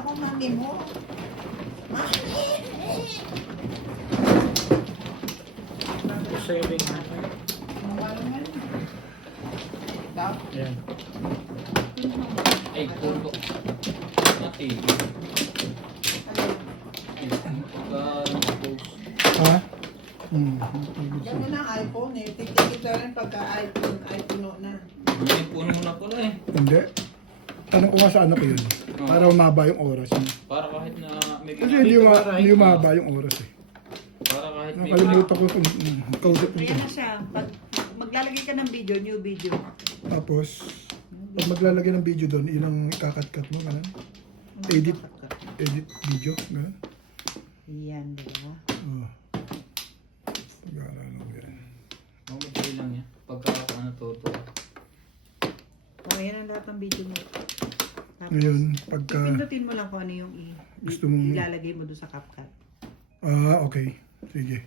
ako mami mo. Mami! Saving. Mamalungan. Tapos, Yan. Ay, puto. Natin. Ha? ganun ang iPhone eh. Titikita rin pagka iPhone na. May puno na pala eh. Hindi. Tanong ko nga sa anak ko yun. Para umaba yung oras. Para kahit na may Kasi hindi umaba yung oras eh. Para kahit may Nakalimutan ko kung kausap ko. Ayan na siya. Pag maglalagay ka ng video, new video. Tapos, pag maglalagay ng video doon, yun ang ikakat-cut mo. Ganun. Edit video. Ganun. Yan, di ba? Oh. Pag-aaralan ko yan. Madali lang yan. Pagka ano toto. O, yan ang lahat ng video mo. Tapos, Ngayon, pagka... pipindutin mo lang kung ano yung Gusto mong- ilalagay mo doon sa CapCut. Ah, okay. Sige.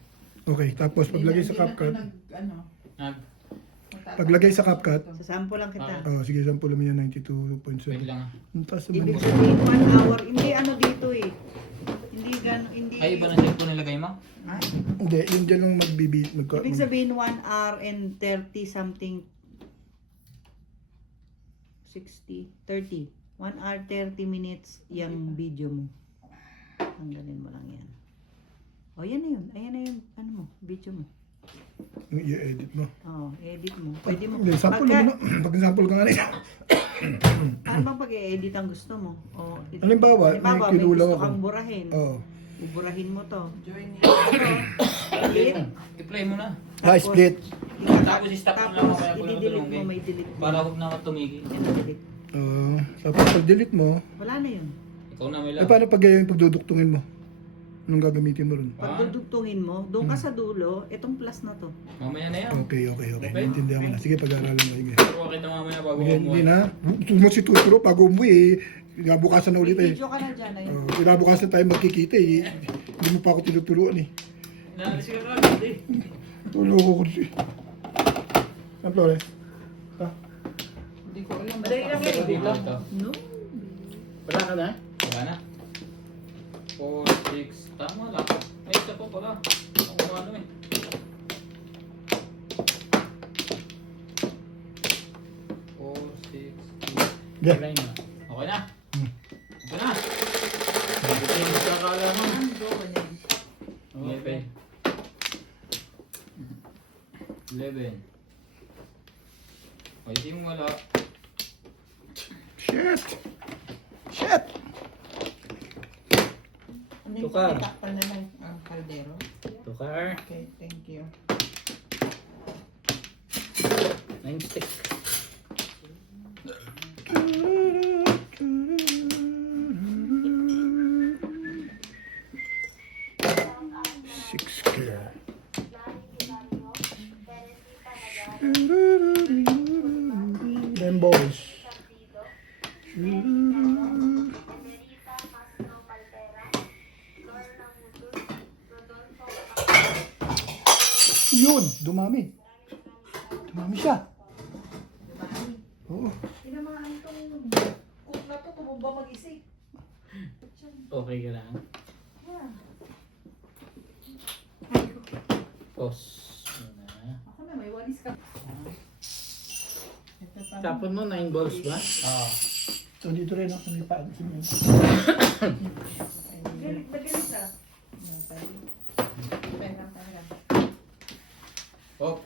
Okay, tapos paglagay sa Hindi na to CapCut, ano, Nag, paglagay sa CapCut, Sa sample lang kita. sige, sample mo yan, wait 92.7. lang ah. Ang taas naman Ibig yun. sabihin 1 hour. Hindi ano dito eh. Hindi gano'n. Hindi. Ay, iba na cellphone nilagay mo? Hindi, yun dyan lang Ibig sabihin 1 hour and 30 something. 60, 30. 1 hour 30 minutes yung video mo. Tanggalin mo lang yan. O, yan na yun. Ayan na yung ano mo, video mo. i-edit mo. Oh, edit mo. Pwede mo. Hindi, sample mo na. Pag-sample ka nga rin. Ano bang pag-i-edit ang gusto mo? O, Halimbawa, may may kinulaw gusto ako. kang burahin. Oo. Buburahin mo to. join niya. Edit. I-play mo na. Split. Tapos i-stop mo lang Tapos, mamaya kung i-delete tulungan. mo, may delete mo. Para huwag na tumigil. Yan, delete. Tapos pag-delete mo, Wala na yun. Ikaw na may lang. paano pag yung pagduduktungin mo? Anong gagamitin mo rin? Pag dudugtungin mo, doon ka sa dulo, itong plus na to. Mamaya na yan. Okay. Naintindihan ko na. Sige, pag-aaralan mo. Sige. Pero kita mamaya bago Hindi umuwi. na. Mo si Tuturo pag umuwi eh. Kinabukasan na ulit eh. Video ka na dyan. Ayun. Kinabukasan tayo magkikita eh. Hindi mo pa ako tinuturuan eh. Naalis ka na agad eh. Tulo ko kasi. Ano, Flores? Ha? Hindi ko alam. Madali lang yan. Hindi lang. No? Wala ka na? Wala na. 4, 6, tama lang. Ay, isa pa pala. Ang ano eh. 4, 6, 2. Yeah. Wala na. Okay na. Hmm. Okay na. Hindi mo kakala mo. Ando ko niyan. 11. 11. Ay, di mo wala. Shit! Ano yung Tukar. pakitakpan na lang ang kaldero? Tukar. Okay, thank you. 9 stick. Six square. Them boys. Yun, dumami. Dumami siya. Oo. Tinamaan itong cook na to, tumumba mag-isip. Okay ka lang. Pause. Muna. Ako na, may walis ka. Ito pa. Tapon mo 9 balls ba? Ah. So dito rin ako may paan. Galit na galit ah. Pera, pera. Oh.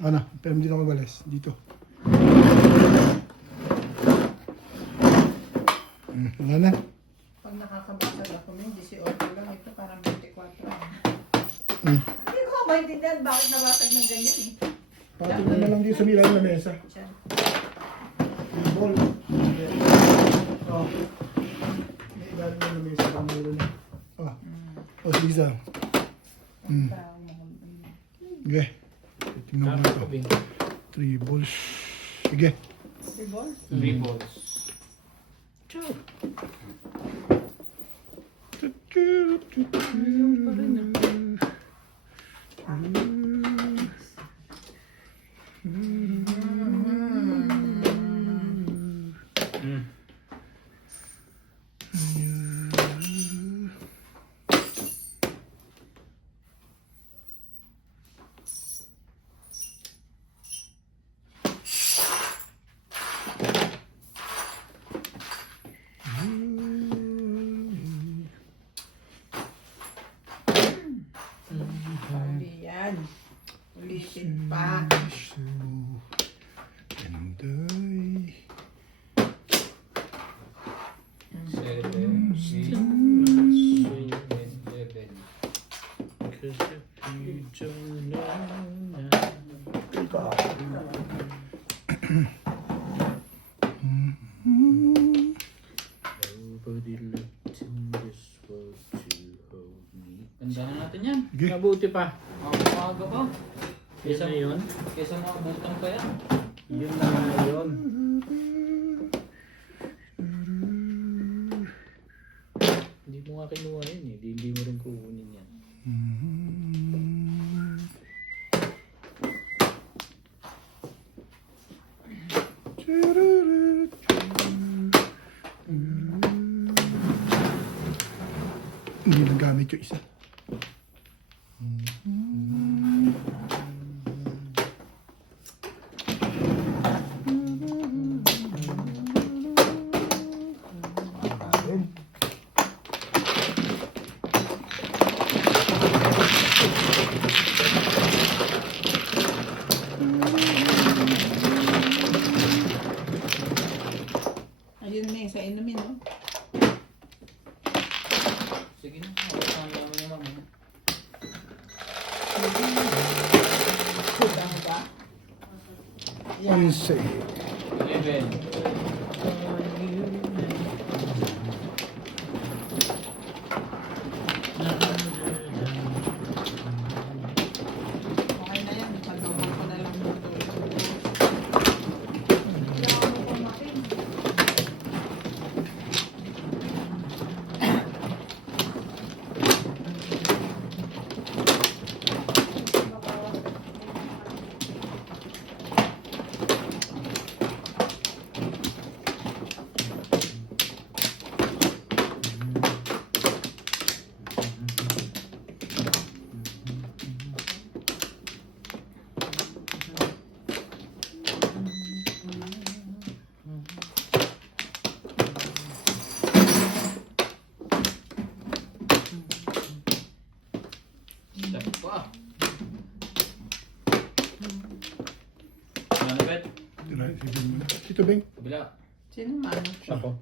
Ano, pero hindi ako balas. Dito. Wala na. Pag nakakabasag ako ng 18 lang, ito parang 24. Hindi ko maintindihan bakit nabasag ng ganyan eh. Patin mo na lang dito sa milan ng mesa. Diyan. Yung ball. Oh. May ilalim na ng mesa kung meron. Oh. Oh, sige sa. Okay. Tingnan mo na ito. 3 balls. Sige. Diba? 3 balls. Ciao. Nobody looked in this world to hold me. Ganda na natin yan. Sige. Mabuti pa. Makakaga pa. Yun na yun. Kesa mga butang pa yan. Yun na nga yun. Hindi mo nga kinuha yun eh. Hindi mo rin kukunin yan. Hindi nagamit yung isa. Ayun na sa inumin, no? Sige na. Makasama naman yung mama. Kulang ba? Yeah. Onse. 11. Okay na yan. Pag-double ko na lang dito. Step pa. Ano bet? Ito, Beng. Kabila. Sino mano? Ako.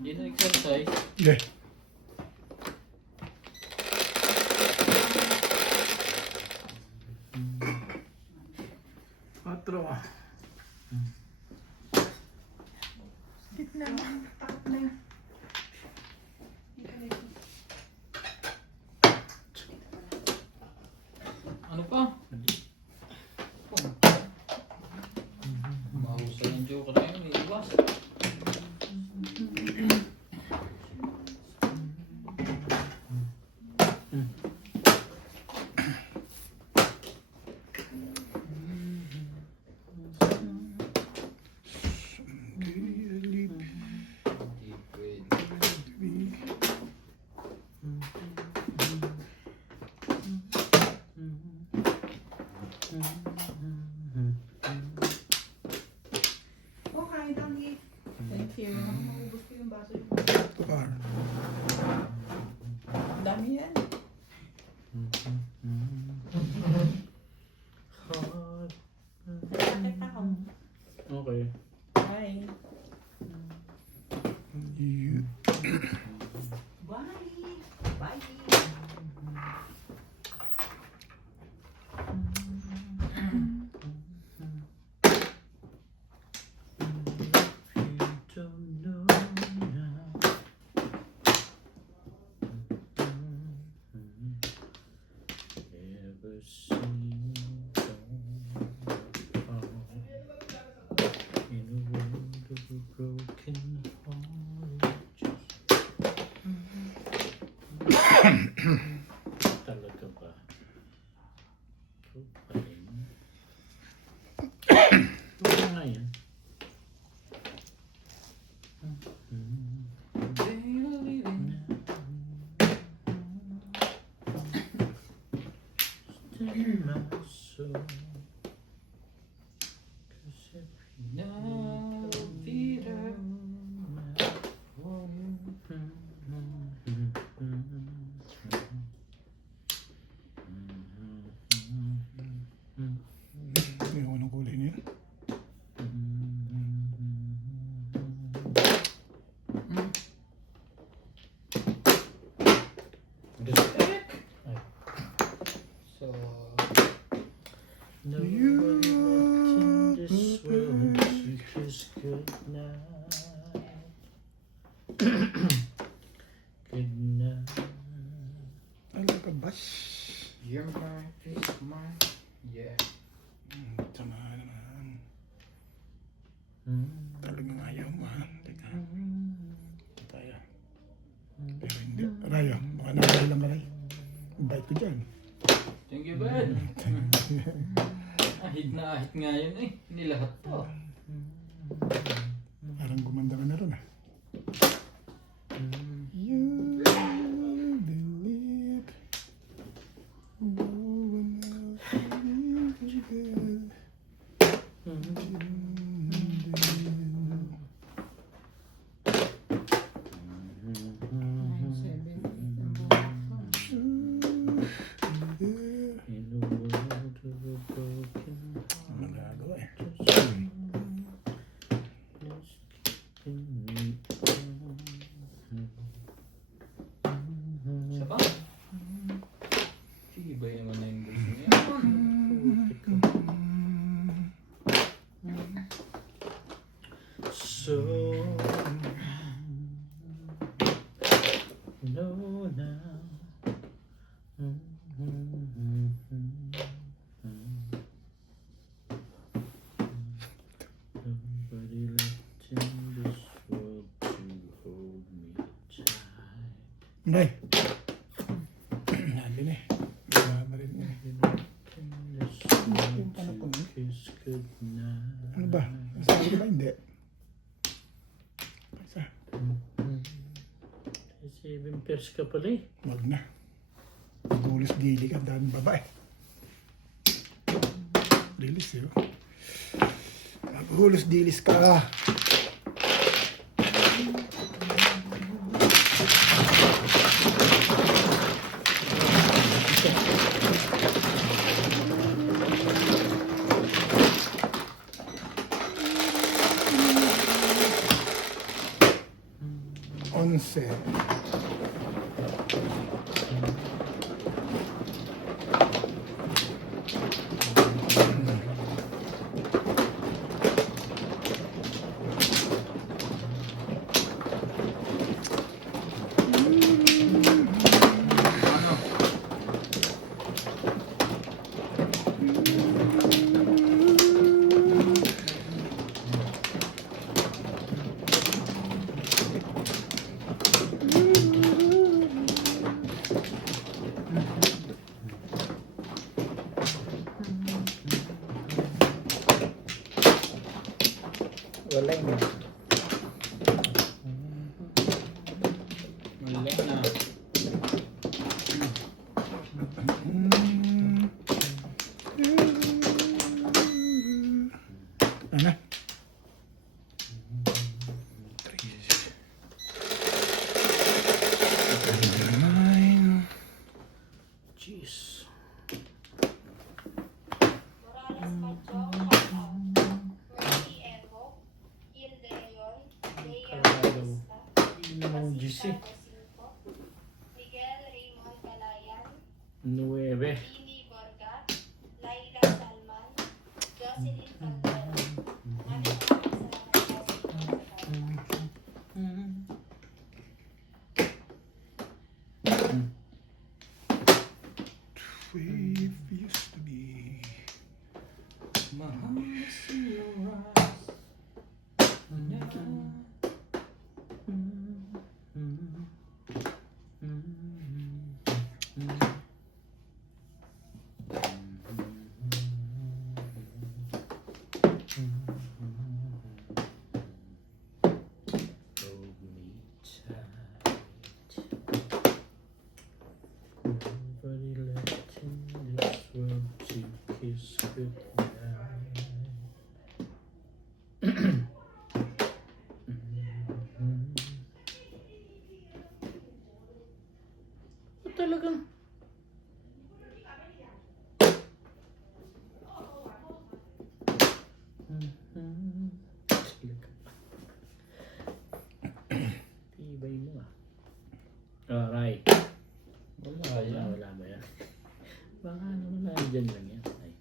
Hindi na exercise. Yeah. Patro. Gitna. Takot na. Ano pa? Mahusay yung joker na yun. Iwas. Deep breath. Oh, hi, Dangi. Thank you. Maubos ko yung baso. Par. Ang dami yan. Okay. Hi. You. Bye. Bye. Don't know now. Ever seen in a world of a broken heart? Talaga ba? Ito pa rin. Ito nga yan. Still my soul. 'Cause every Now, Peter. Ayaw ng kulay niya. Respect. ka, Bash. You're mine, is mine. Yeah. Ito na naman. Talagang ayaw mo, ha? Teka. Tayo. Pero hindi. Rayo, baka nakakal lang ka, Ray. Bite ko dyan. Thank you, bud. Ahid na ahid nga yun eh. Nilahat to. Parang gumanda ka na ron, ah. You believe no one else will In a world of a broken Ano nagagawa eh? just keeping me Siya ba? Sige ba naman na yung gusto niya? so no now. Nobody left in this world to hold me tight. Nay. Nabi na eh. Grabe rin eh. In this world to kiss goodnight. Ano ba? Nasabi ko ba hindi? Isa. 7 pairs ka pala eh. Wag na. Gulis dili ka. Daming babae. Dilis eh. Oh. Maghulos dilis ka. Onse. Ano? Wala yun. Mali na. Ano? Jeez. Morales Macho, Cacao, Mercy Evo, Gil De Leon, Lea Bautista, Yung GC. Francisca Jacinto, Miguel Raymond Calayan, 9. Lini Borga, Laila Salman, Jocelyn Caldero. Maraming salamat po sa inyong pagkakas. We used to be. Mahal sinuras. Hold me tight. Nobody left in this world to kiss goodnight. Talagang tibay mo ah. Ray. Wala yan. Wala ba yan? Baka wala dyan lang yan. Ay.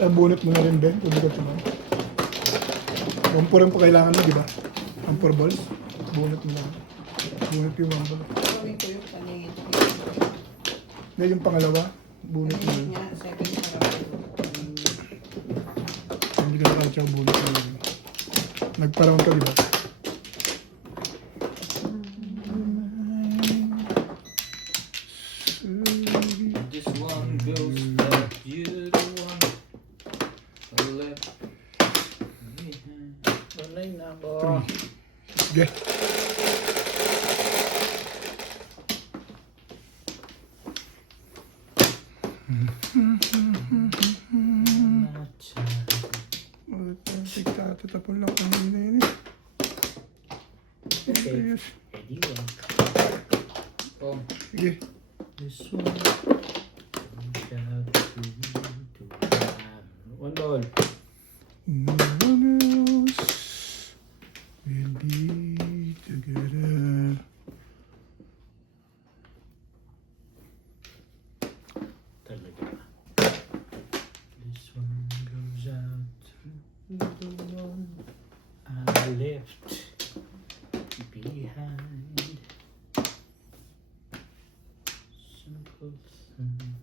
Tsaka bunot mo na rin, Ben, kung bigat mo. Wampur ang pa kailangan mo, di ba? Wampur balls. Bunot mo na. Bunot yung wampur. Gawin ko yung paningit. Hindi, yung pangalawa, bunot mo Paningit na. niya, second para Hindi ka nakal, tsaka bunot mo na. Nagparound ka, di ba? This one goes up, you the one who left behind. Tunay na ako. Sige. Tatapon lang kung hindi na yun eh. Okay. Ayos. Ready one. Oh, Sige. This one goes out to one ball. No one else will be together. talaga. This one goes out to the one I left behind. Simple thing.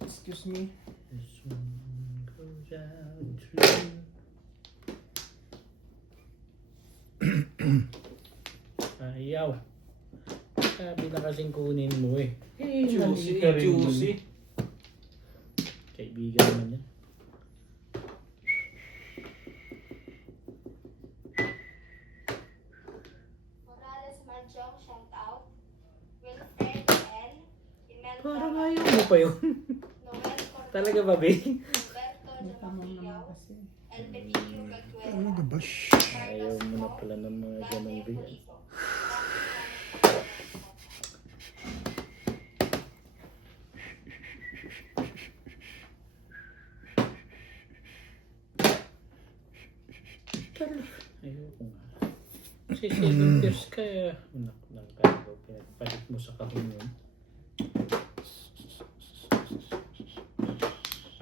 excuse me. This one goes out to ayaw. Sabi na kasing kunin mo eh. Juicy, mali ka rin juicy. dun. Kaibigan naman yan. Morales Manchong, shout out. Wilfred L. Imelda Parang ayaw mo pa yun. Noel Cortez, Talaga ba, babe? Roberto Jamaquiao, LBTQ Galguero, Talaga ba? Shh. Ayaw mo na pala ng mga ganong Dante video. Pulido. Ayoko nga. Kasi 7 years ka, anak ng kagaw, pinagpalit mo sa kahon yun.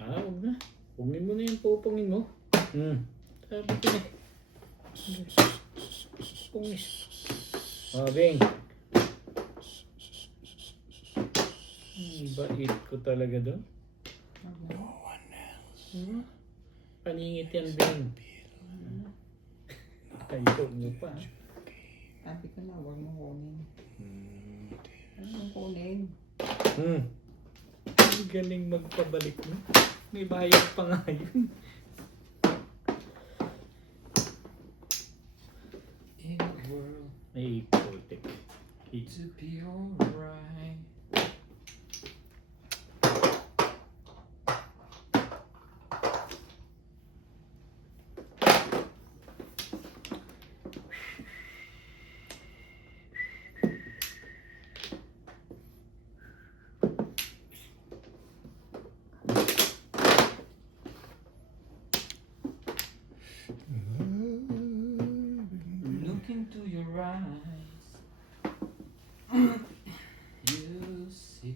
Huwag na. Pungin mo na yung pupungin mo. Sabi ko na. Pungis. Bing. Bait ko talaga doon. Paningit yan, Bing. Ayaw mo pa. Sabi ko na, huwag mo kunin. Ano mong kunin? Ang galing magpabalik mo. May bayad pa nga yun. In a world May putik. to be alright. Look into your eyes. You see.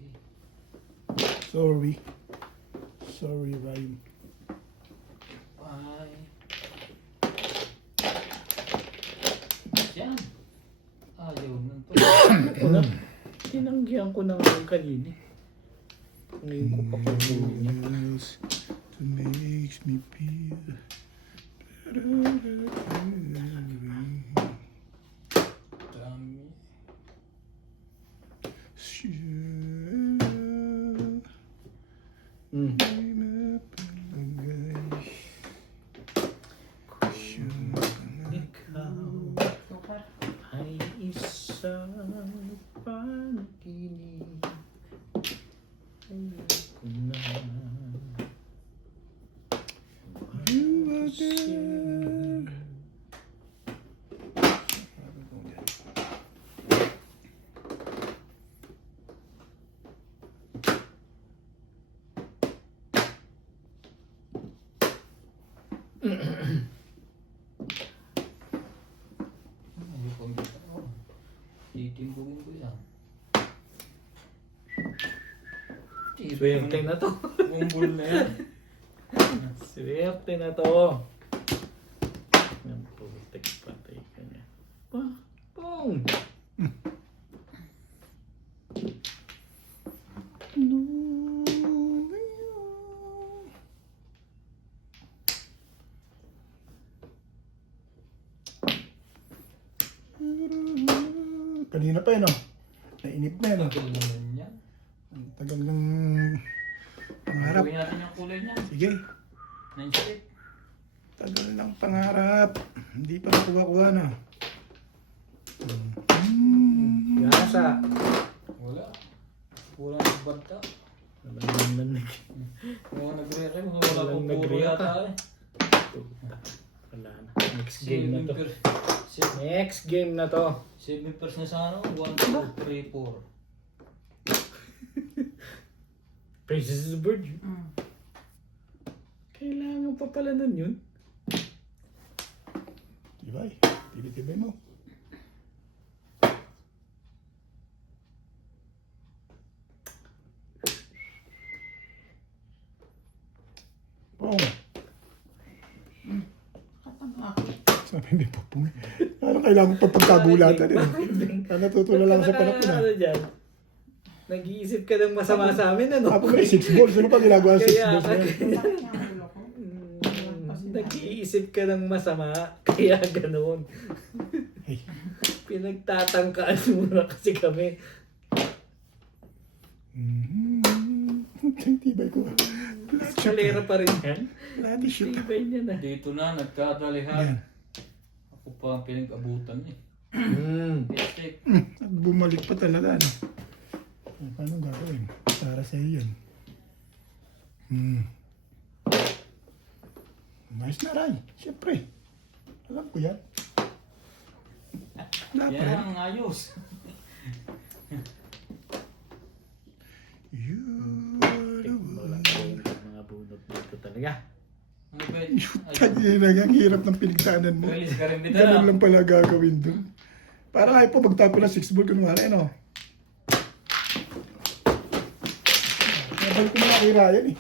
Sorry. Sorry, Ryan. Why? Yan. Ayaw nang to. Ako na. Tinanggihan ko na ngayon kanina. Ngayon ko pa kukunin niya. Else to makes me feel Dami. Ikaw Suka. ay isang panaginip. Ayoko na. You are there. Ayaw pang dito. Titimbungin ko yan. Swerte na to. Bumbol na yan. Swerte na to. Yan, putik patay ka niya. Boom! Kanina pa yun, oh. Nainip na yun, oh. Tagal naman yan. Ang tagal ng pangarap. Gawin natin yung kulay niya. Sige. 9 stick. Tagal ng pangarap. Hindi pa nakuha-kuha na. Gasa. Wala. Kulang ng banta. Walang nanig. Mga nagre-rem. Wala Walang pong puro nagre-rem. yata eh. Wala na. Next game na to. 7 Next game na to. pairs na sa ano? 1, 2, 3, 4. Princess is a virgin. Kailangan pa pala nun yun. Tibay. Tibay mo. Oo. Sabi ni Popong. Ano kailangan pa pagkagulatan eh. Natutulala lang sa panapon ah. Ano dyan? Nag-iisip ka ng masama sa amin, ano? Ako may 6 balls. Ano pa ginagawa sa 6 Kaya, balls na yun? nag-iisip ka ng masama, kaya ganoon. Ay. Pinagtatangkaan muna kasi kami. Ang tibay ko. Kalera pa rin yan. Bloody shoot. Tibay niya na. Dito na, nagkadalihan. Yan. Ako pa ang pinag-abutan eh. Stick. At bumalik pa talaga. Ano? Paano gagawin? Para sa iyo yan. Nice na Ray. Siyempre. Alam ko yan. Wala pa Yan rin. ang ayos. You Wala ko yung mga bunot dito talaga. Ano ba yun? Kanya ang hirap ng pinagdaanan mo. Release ka rin dito Ganun na. lang pala gagawin doon. Para kayo po magtapo ng 6 ball kunwari, ano? Nabalik ko na kay Ryan eh.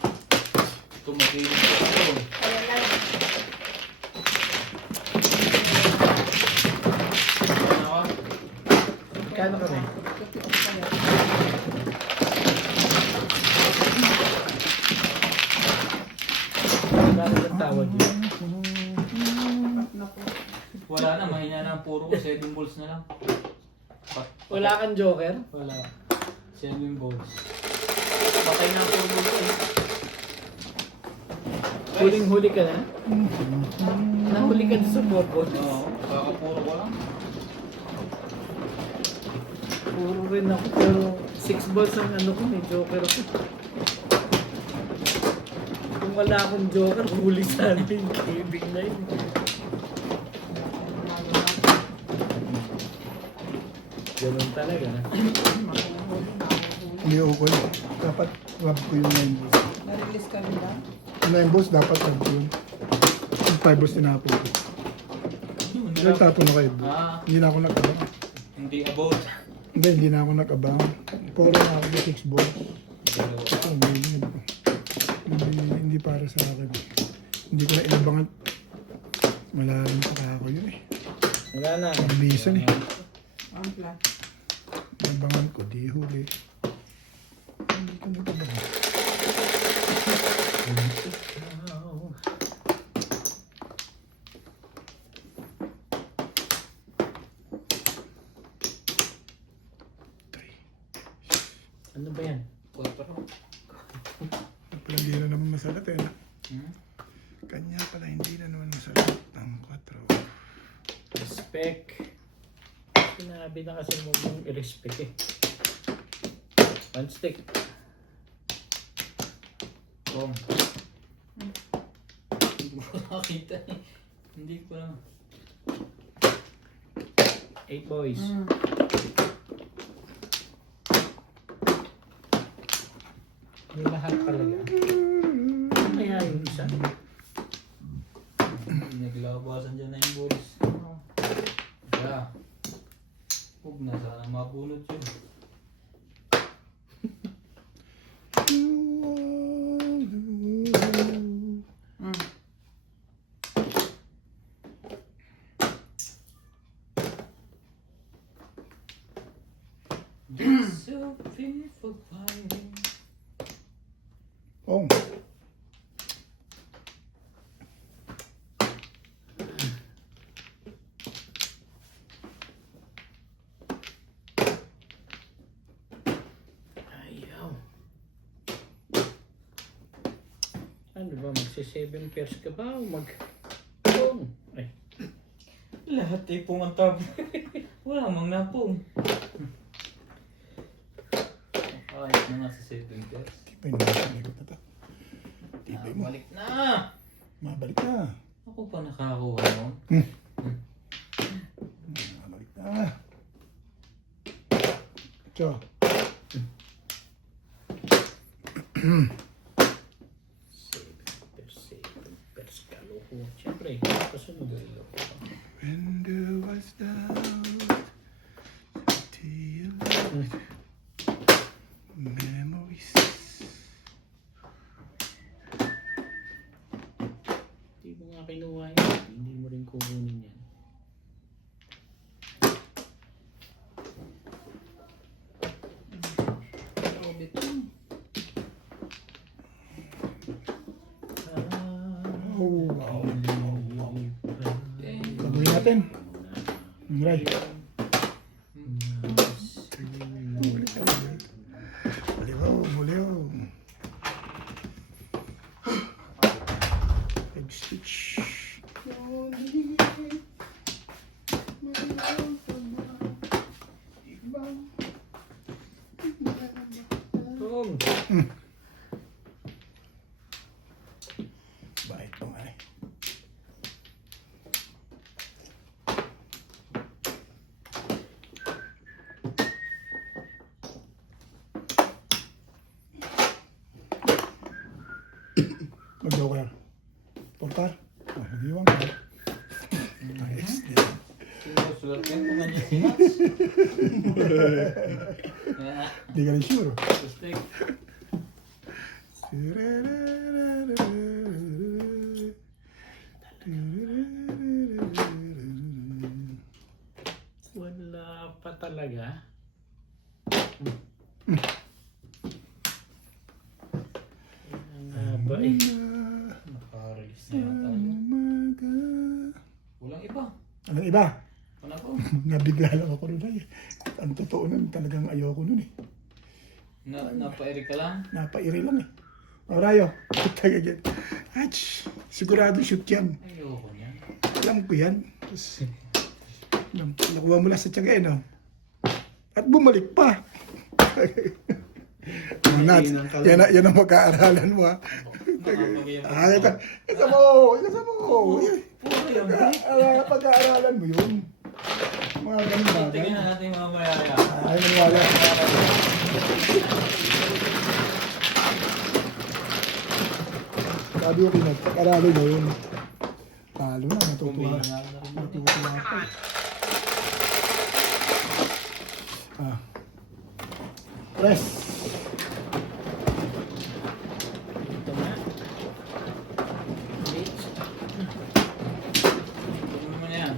Tumakilig ka ako. Ano ka? Kano kami? Bakit ang tawag yun? Wala na, mahina na ang puro ko. 7 balls na lang. Wala kang joker? Wala. 7 balls. Patay na ang puro ko eh. Huling-huli ka na? Nahuli ka sa bobot. Oo, kakapuro ko lang. Puro rin ako pero 6 balls ang ano ko, may joker ako. Kung wala akong joker, huli sana yung kibig na yun. Ganun talaga. Hindi ako ko yun. Dapat wab ko yung 9 balls. Na-release ka rin ba? Yung 9 balls dapat wab ko yun. Yung 5 balls tinapon ko. Nagtapon ako yun. Hindi na ako nag-abang. Hindi about. Hindi na ako nag-abang. Puro na ako yung 6 balls. Dalawa. Ito, hindi para sa akin. Hindi ko na inabangan. Malalim pa ako yun eh. Wala na. Bilisan eh. Ang plan. Inabangan ko, di huli. Hindi ko nag-abang. Ano ba yan? Quattro. Pala hindi na naman masalat eh. Hmm? Kanya pala hindi na naman masalat ng 4. Respect. Sinabi na kasi mo mong i-respect eh. One stick. Kong. Hindi ko nakakita eh. Hindi ko na. 8 boys. May lahat talaga. Kaya yung isa. Naglabasan dyan na yung balls. Kaya. Huwag na sana mabunot yun. Ano ba, magsi-7 pairs ka ba o mag-pong? Ay, Lahat ay pumantab. Wala mang napong. Ayos na nga sa 7 pairs. Tibay na likod na to. Tibay mo. Balik na! Mabalik na. Ako pa nakakuha mo. Mabalik na. Ito. 7 pairs ka. Loko. Siyempre, kasunod. When there was doubt, till memories. Hindi mo nga kinuha yun. Hindi mo rin kukunin yan. Oh, wow. Gagawin natin. Ingray. Muliw, muliw. Egg stitch. Pong! Bait mo nga eh. Mag-joker. Portar. Oh, mag-iwang ka. Nice. Sinusulat yan kung ganyan si Max. Di ka rin sure. Sustek. Wala pa talaga. Ang haba eh. Naka-release na yata yun. Walang iba. Anong iba? Ano ko? Nabigla lang ako nun ay. Ang totoo nun, talagang ayoko nun eh. Napairi ka lang? Napairi lang eh. Orayo, tagagyan. Ach, sigurado shoot yan. Ayoko niya. Alam ko yan. Tapos, nakuha mo lang sa tiyaga no? At bumalik pa. Mga nuts, yan ang mag-aaralan mo ha. Nakapag-iwan. Isa mo. Puro yan. Pag-aaralan mo yun. Mga ganun bagay. Tingnan natin mamaya yan. Ay, maniwala. Sabi ko pag-aralan mo yun. Talo na, natutuwa. Natutuwa ako. Press. Ito nga. Bitch. Tingnan mo na yan.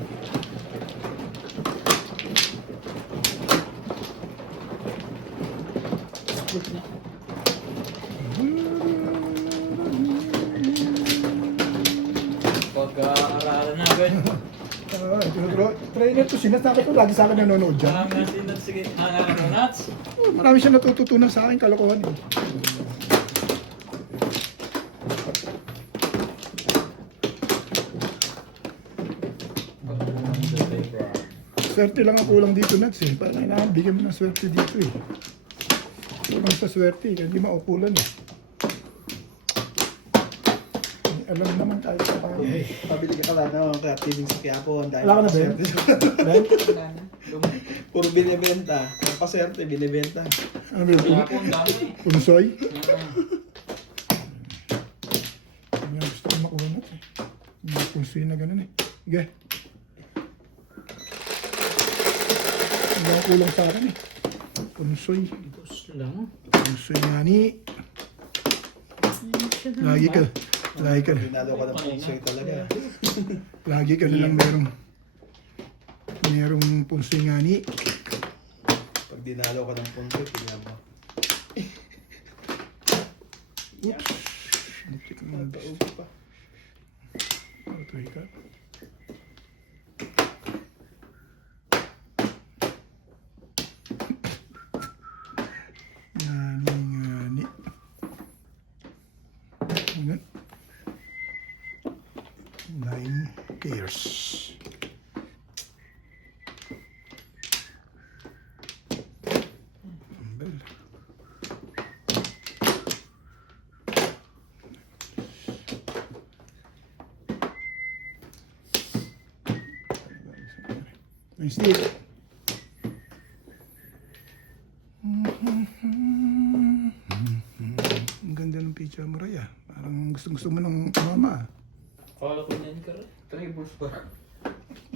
Pag-aaralan natin. Trainer to sinas. Nakita ko lagi sa akin nanonood dyan. Ang nasinat sige. Ano nuts? Marami siya natututunan sa akin kalokohan eh. Swerte lang ang kulang dito, Nats eh. Parang kailangan bigyan mo ng swerte dito eh. Kulang sa swerte eh, hindi maupulan eh. Alam naman kahit sa kanya. Pabili ka lang ng creative sa Quiapo. Wala ka na, Ben? Ben? Puro binibenta. Ang paserte, binibenta. Ano ba yun? Kaya po ang dami. Punsoy? Ano yung gusto ko makuha Nats eh. Mga punsoy na ganun eh. Sige. Hindi ang kulang sa akin eh. Punsoy. Gusto lang. Punsoy nga ni. Lagi ka. Dinalo ka ng punsoy talaga. Lagi ka nilang merong punsoy nga ni. Pag dinalo ka ng punsoy, tignan mo. Oops. Hindi ko na Mataupo pa. ito ka. Ngani. Ano? Pierce. Humble. May stick. Ang ganda ng picture mo, Raya. Parang gusto mo ng mama. Akala ko niyan ka rin. Tribbles ba?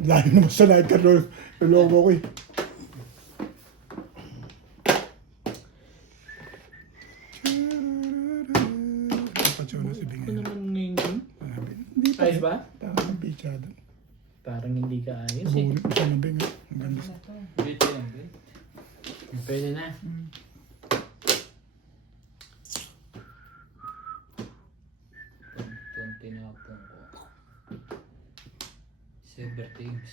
Lalo naman sa night card, yung logo ko eh. Kapatsyona si Ito Bingay. naman ngayon yun. Hindi pa. Ayos ba? Parang ang picture. Parang hindi ka ayos eh. Nabulot mo siya ng Bingay. Ang ganda. Bit yan, bit. Pwede na. Itong tinapon ko. Silver teams.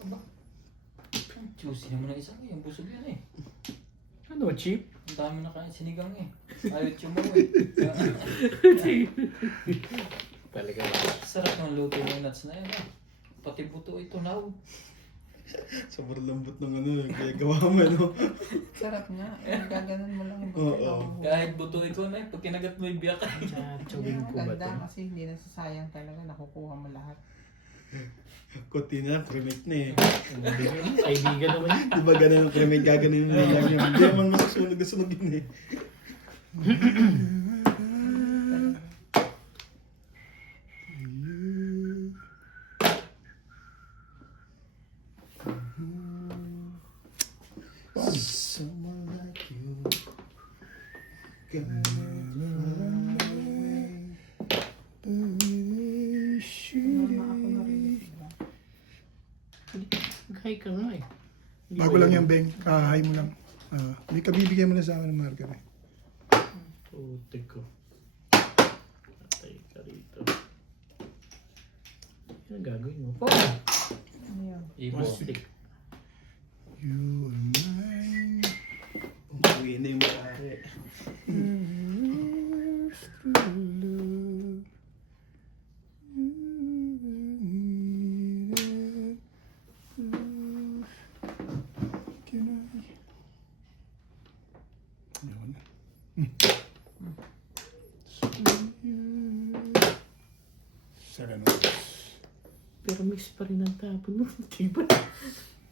Aba. Ang juicy naman ng isang yung busog yan eh. Ano, cheap? Ang dami na kain sinigang eh. Ayot yung mo eh. Talaga ba? Sarap ng luto ng nuts na yan ah. Pati buto ito now. Sobrang lambot ng ano, kaya gawa mo, no? Sarap nga. Gaganon mo lang yung Oo. buto. Kahit buto ito na eh. Pag kinagat mo yung biyak eh. Chawin ko ba ito? Ganda kasi hindi nasasayang talaga. Nakukuha mo lahat. Kunti na lang, cremate na eh. Kaibigan naman yun. Di ba ganun ang cremate, gaganin na lang yun. Hindi naman masusunog na sunog yun eh. Someone like you. Hi ka nga eh. Hindi Bago ba lang yun? yan, Beng. Kahay mo lang. May kabibigay mo na sa akin ng marker eh. Putik ko. Patay ka rito. Ano gagawin mo? Oh! Ano yun? Ibo. Stick. You are mine. Umuwi na yung makari. Yours true love. Can I? Yun. Second one. Pero mix pa rin ang tapon mo. Diba?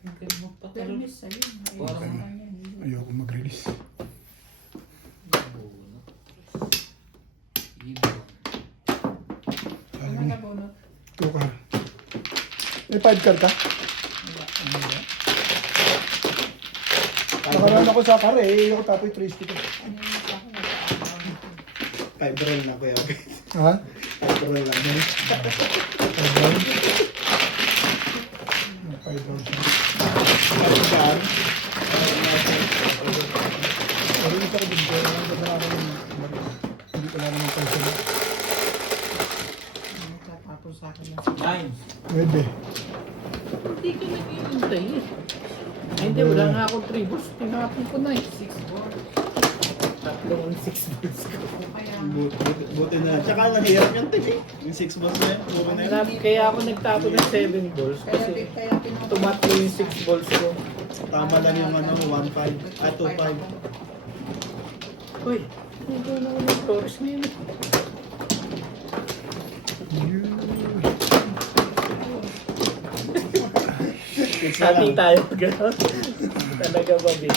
Ang ganda magpatalo. Permis sa'yo. Parang Ayoko mag-release. bunot. Ibo. Ano Sabi na mo, bunot? 2 car. May 5 car ka? Nakaraan ako sa car eh. Ako tapoy 3 stick. Ano yung sa akin? 5 roll na kuya. Ha? 5 roll lang. 5 round? 5 round. Saan? Pero ito ko din. Pero hindi ko lang naman personal. Ano tatapos sa akin na? 9. Pwede. Hindi ka nag-iintay eh. Ay, hindi, wala nga akong tribus. Tinapon ko na eh. 6 ball. Tatlong 6 balls ko. Kaya Buti na. Tsaka nahirap yung tig eh. Yung 6 balls na yun. Buka na yun. Kaya ako nagtapon ng 7 balls kasi tumatlo yung 6 balls ko. Tama lang yung ano, 1-5. Ah, 2-5. Uy, hindi na ako ng Taurus ngayon eh. Hati tayo gano'n. Talaga ba, Vic?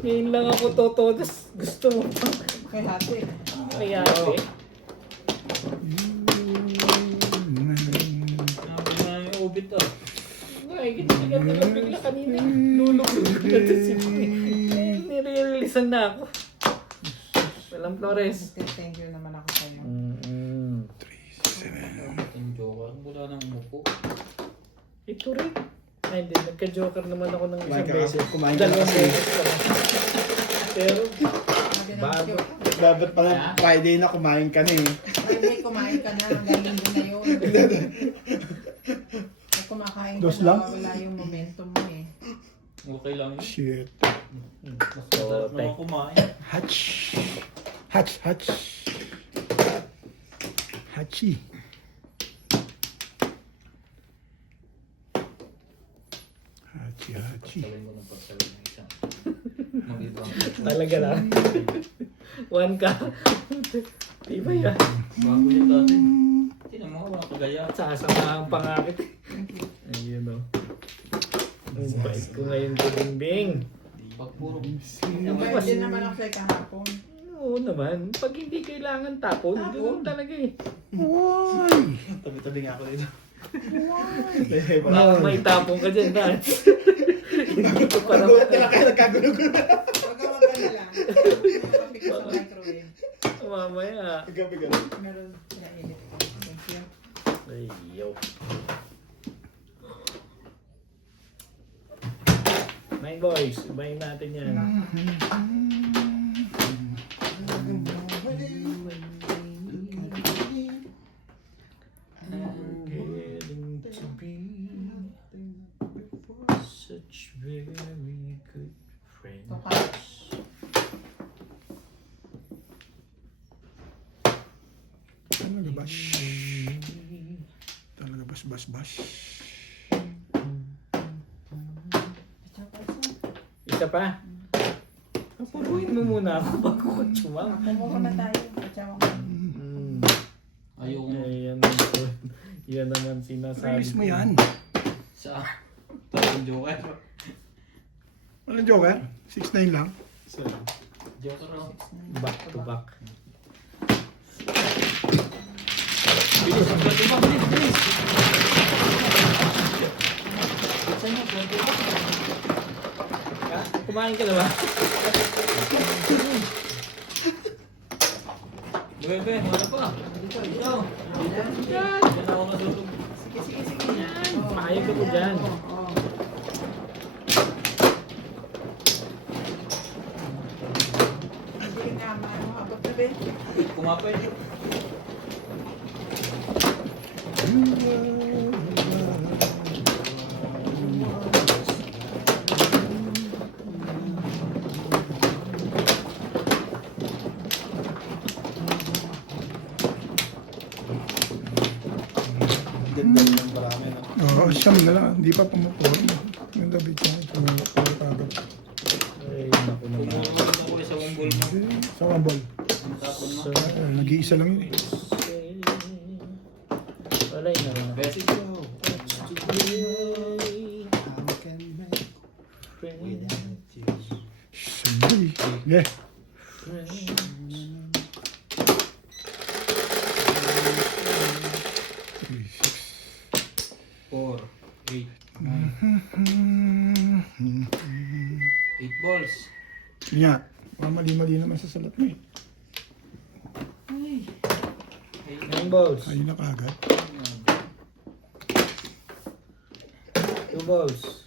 Ngayon lang ako totodas. Gusto mo pa. May hati. Kaya, Vic. Sabi na yung ubit ah. Ay, ganyan na lang bigla kanina. Lulog-lulog na ito si Vic. Nire-releasean na ako. Walang Flores. Thank you naman ako sa'yo. Yung joker. Wala nang umupo. Ito rin. Ay, hindi. Nagka-joker naman ako ng isang Kumain ka beses. kasi- kumain ka Dalawang kasi. beses pa lang. Pero, Bago. Dapat pala Friday na kumain ka na eh. Friday kumain ka na. Hanggang linggo na yun. Pag kumakain ka Dos na, lang? wala yung momentum mo eh. Okay lang yun. Shit. Mas masarap naman kumain. Hatch. Hatch, hatch. Hachi. Hachi. Sabihin ko ng pagsabi ng isang. Mag-ibang. Talaga lang. 1 ka. Diba yan? Bago yan dati. Sino mo? Wala kagaya. Sasama ang pangakit. Ayun o. Ang bait ko ngayon ko, Bingbing. Pag puro. Nabait din naman ako sa kahapon. Oo naman. Pag hindi kailangan tapon, doon talaga eh. Why? Tabi-tabi nga ako dito. Baka may tapon ka dyan, Dan. Hindi ko pa Parang naman. kaya nagkagulo-gulo. Pagkawag ka na lang. Kapit ko sa microwave. Mamaya. Gabi-gabi. Meron na init. Thank you. Ayaw. Nine boys, ibahin natin yan. Getting to be such very good friends. Talaga bash. Talaga bash. Isa pa. Papuruin mo muna ako bago ko tsumang. Kumuha na tayo. Tsaka ko. Ayaw mo. Yan naman. Yan naman sinasabi. Release mo yan. Sa. Tapos joker. Walang joker? 6-9 lang. Joker ako. Back to back. Bilis. Bilis. Bilis. Saan mo? Kumain ka na ba? Bebe, wala pa. Ikaw. Diyan ako natutog. Sige. Yan. Pahayag ka po dyan. Oo. Hindi nga habot na ba? Kumapay. Ganda ng marami na. Oo, siyam na lang. Hindi pa pumapuro. Yung gabi ko. Pumapuro kagad. Ay, naku naman. Kumuha ako sa umbol mo. Sa wambol. Tapon mo. Nag-iisa lang yun eh. Wala yun na rin. Besi. Sabay. Yeah. Three, 4, 8, 8 balls.6. Nga. Mali naman sa salat mo eh. 9 balls. Ayun na kagad. 2 balls.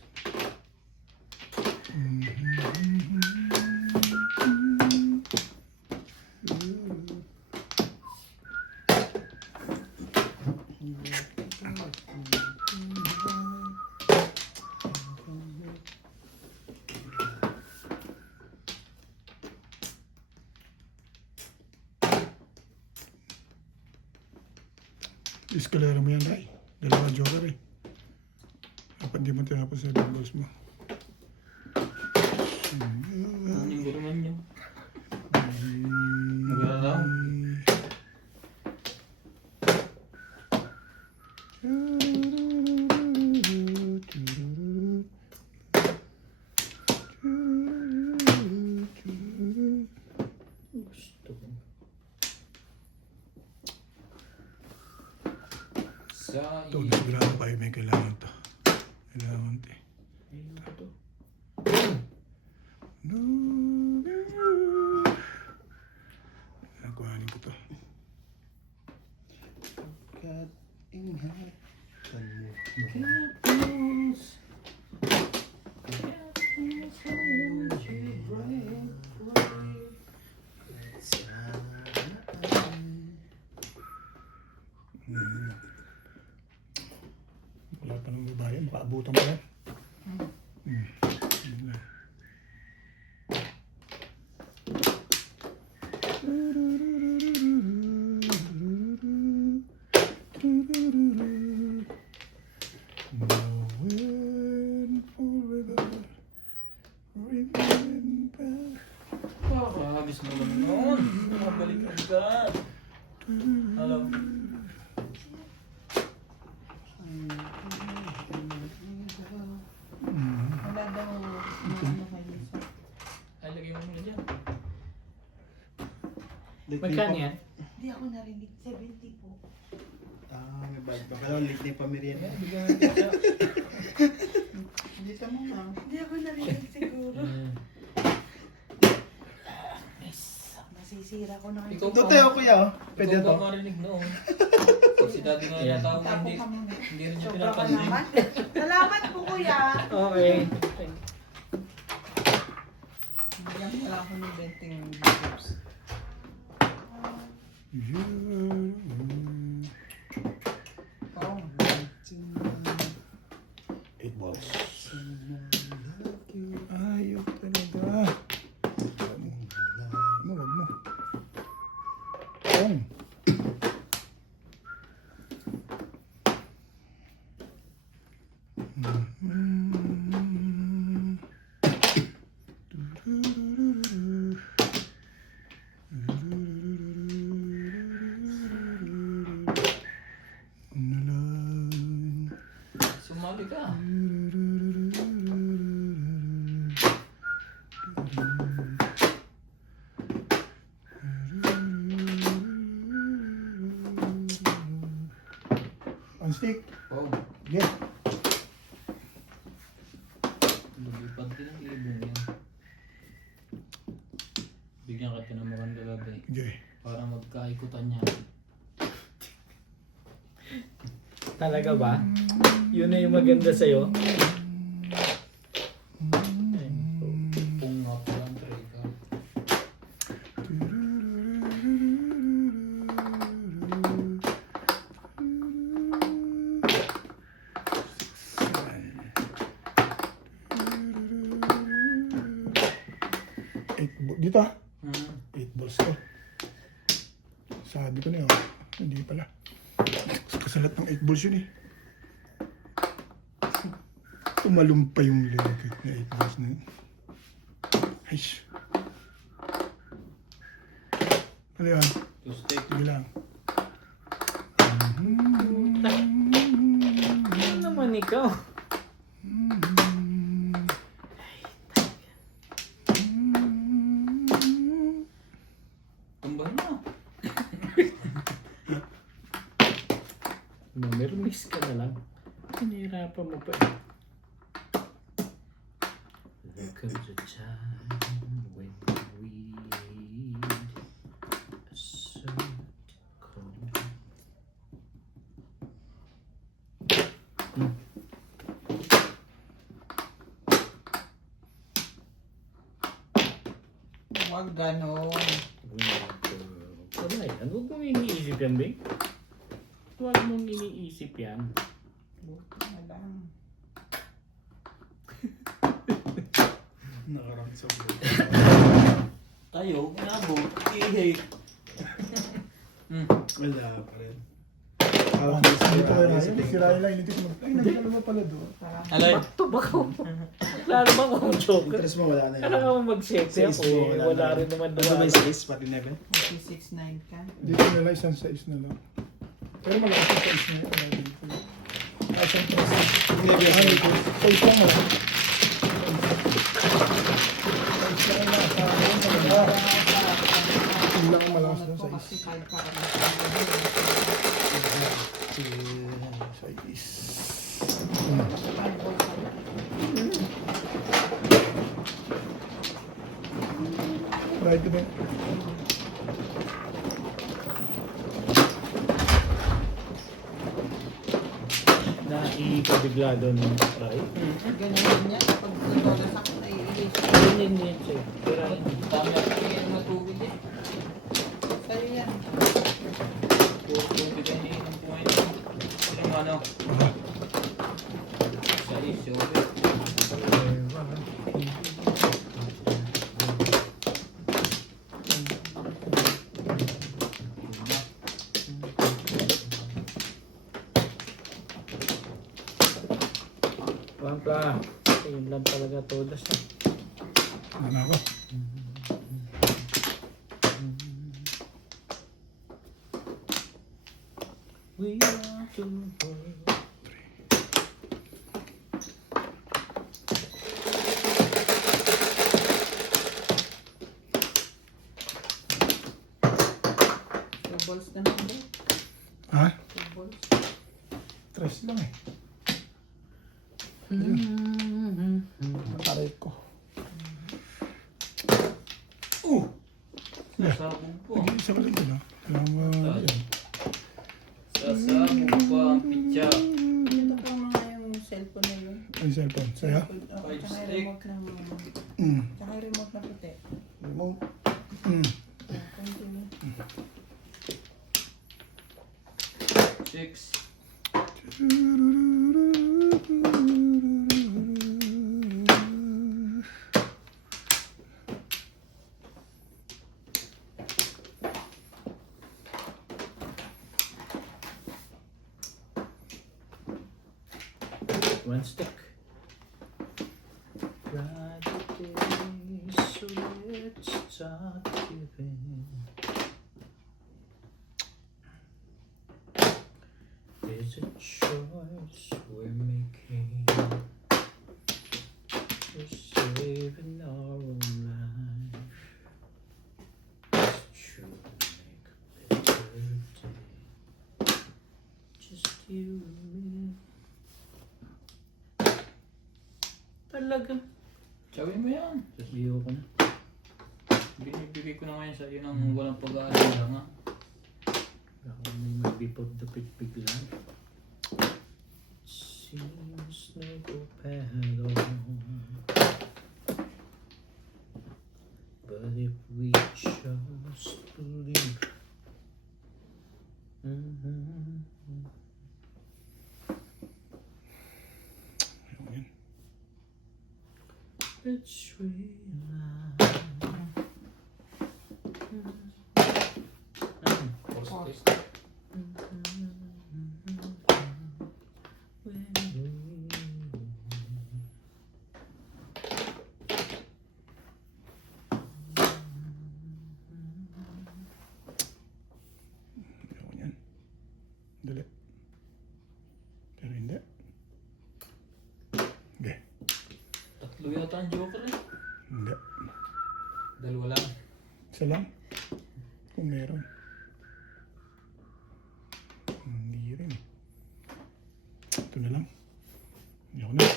Eskalera mo yan, Ray. Dalawa joker eh. Dapat di mo tinapos sa balls mo. Ano yung guruman nyo? Magalaw? Gusto ko. Sa Ito, sigurado pa may kailangan to. Kailangan to eh. Ayun ko to. No, Pakakabis mo lang noon. Mabalik agad. Hello? Wala daw ano kayo sa... Ay, lagay mo muna dyan. Magkano yan? Hindi ako narinig. 70 po. Ah, may bag pa. Pero late na yung pamirienda. Bigyan natin siya. Dito mo nga. Hindi ako narinig siguro. Masisira ko na kayo. Ikaw Ito tayo kuya. Oh. Pwede Ikaw to. ba marinig noon? Pag si daddy nga Ayan. natawag, Tapo hindi ka muna. rin niya Sobra ka pinapansin. naman. Salamat po kuya. Okay. Bigyan mo lang ako ng 20 videos. Oh, 8 balls. Ayok talaga. Wag mo. Ong. Sumali ka. On stick. Oh, Get. lumipad din ang ibon yan. Bigyan ka ng maganda gabi. Okay. Para magkaikutan niya. Talaga ba? Yun na yung maganda sa'yo? Kung nga pala ang trigger. Dito ah. Hmm. 8 balls to. Sabi ko na yun. Hindi pala. Kasalat ng 8 balls yun eh. Tumalumpa yung legit na 8 balls na yun. Aish. Ano yan? To stick. Sige lang. Ano naman ikaw? Tumbahin mo. Mamirmis ka na lang. Hinihirapan mo pa. Look at the time when we a certain call. wag ganon. Wala yan. Huwag mong iniisip yan, Bing. Huwag mong iniisip yan. Buti na lang. Nakarami sa buhay. Tayo, nabot. Ihey. Wala pa rin. Ah, dito ka na yun. Sirain lang. Initik mo. Ay, nagkalama pala doon. Alay. Tubak ako. Klaro ba akong joker? Interest mo wala na yun. Kailangan mo mag-sexy Size ako. mo, Wala na. rin naman Ano ba doon. yung size? Pati level? Okay, 6'9" ka. Dito na lang. Isang size na lang. Pero malakas yung size na yun. Wala dito. Isang size. Yung level Ah, dito. Size lang mo. Size lang na. Yun lang ang malakas ng size. Kasi kahit pa kami. Size. Right to be. Nakikabigla doon ng try. Ganyan yan. Pag nadolas ako, naiilis. Ganyan yan siya. Pero Dami ako. Kaya matubig eh. Sa'yo yan. Puro tubig ang iniinom ko ngayon. Yung ano? Size, okay. Pampla. Ayun lang talaga todas. Ano na ako? We are the world. Two balls na lang ba? Ha? Two balls. 3 lang eh. Mataray ko. Sasabog po. Hindi, isa ka lang din, no? Salamat yan. Sasabog pa ang pitya. Ito po mga yung cellphone na yun. Ang cellphone. Sa'yo? Oo, Five tsaka yung stick. remote na tsaka yung remote na puti. Remote. Yeah, continue. 6. One stick. Bright days, so let's start giving. It's a choice we're making. We're saving our own life. It's true, make a better day. Just you and me. Talaga. Gawin mo yan. Sabiho ko na. Binibigay ko na ngayon sa iyo ng walang pag-aalala nga. Baka may magbipog dapit bigla. Seems no go pedal. But if we just believe. It's real life. Positive. Ayaw ko yan. Dali. Pero hindi. Okay. Tatlo yata ang joker eh. Hindi. Dalawa lang. Isa lang. Kung meron. Hindi rin. Ito na lang. Ayaw ko na.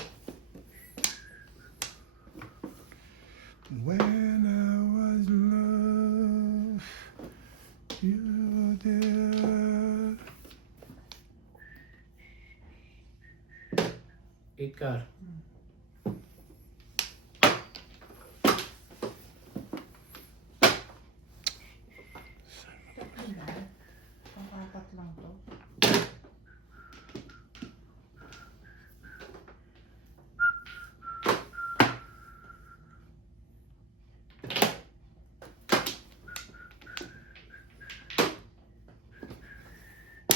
When I was lost, you were there. Ikar. Pang-apat lang to.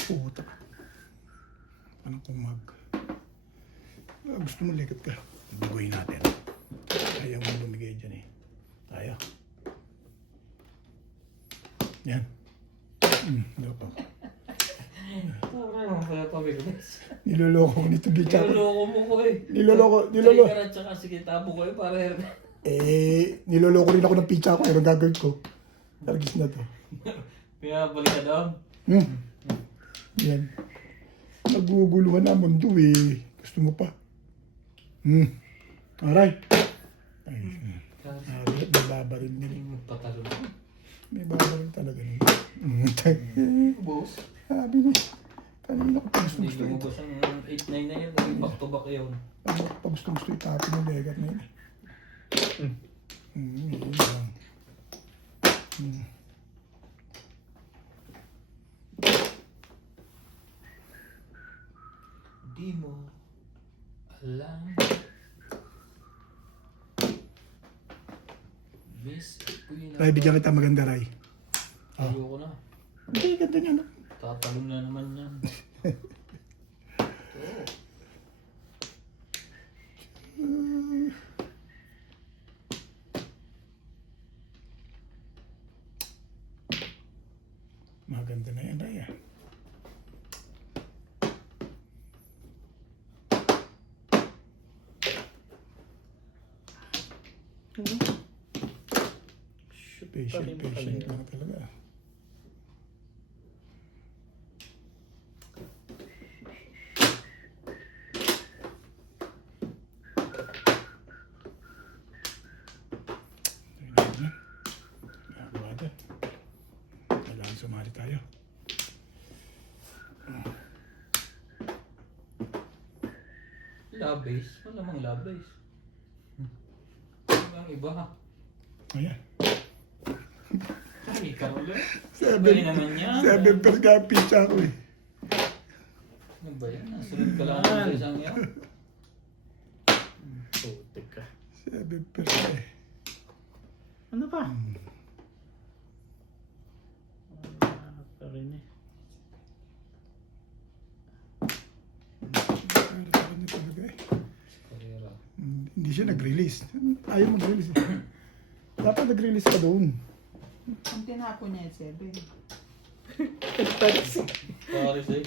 Puta. Ano kung gusto mo likat ka? Baguhin natin. Ayaw mo lumigay dyan eh. Tayo. Yan. Hindi pa. Parang kaya pabilis. Niloloko ko nito di tsaka. Niloloko mo ko eh. Niloloko. Talika na tsaka sige tabo ko eh para Niloloko rin ako ng pizza ko. Pero gagawin ko. Targis na to. kaya balik ka doon. Yan. Naguguluhan na mundo eh. Gusto mo pa? Alright. Ay, may babaril nila. Patalo na. May babaril talaga nila. Boss. Sabi niya. Kanina ko pa gusto Hindi ito. lumabas ang 8-9 na yun. Back to back yun. Pa gusto itapin yung legat na yun. Yun lang. Di mo alam. Miss Queen. Ray, bigyan kita maganda, Ray. Ayoko na. Hindi, ganda niya, no? Tatalon na naman yan. Shoot pa Patient, rin pala patient yun. lang talaga. Kailangan sumali tayo. Labase? Wala mang labase. Ano ang iba ha? Ayan. Ay, ikaw ulit. Seven. Bali naman yan. 7 ka pizza ako eh. Ano ba yan? Nasunod ka lang sa isang yan. Putik ka. 7 eh. Ano pa? Wala pa rin eh. Ano talaga eh. Karera. Hindi siya nag-release. Ayaw mag-release eh. Dapat nag-release ka doon. Ang tinapon niya yung 7. Paris eh.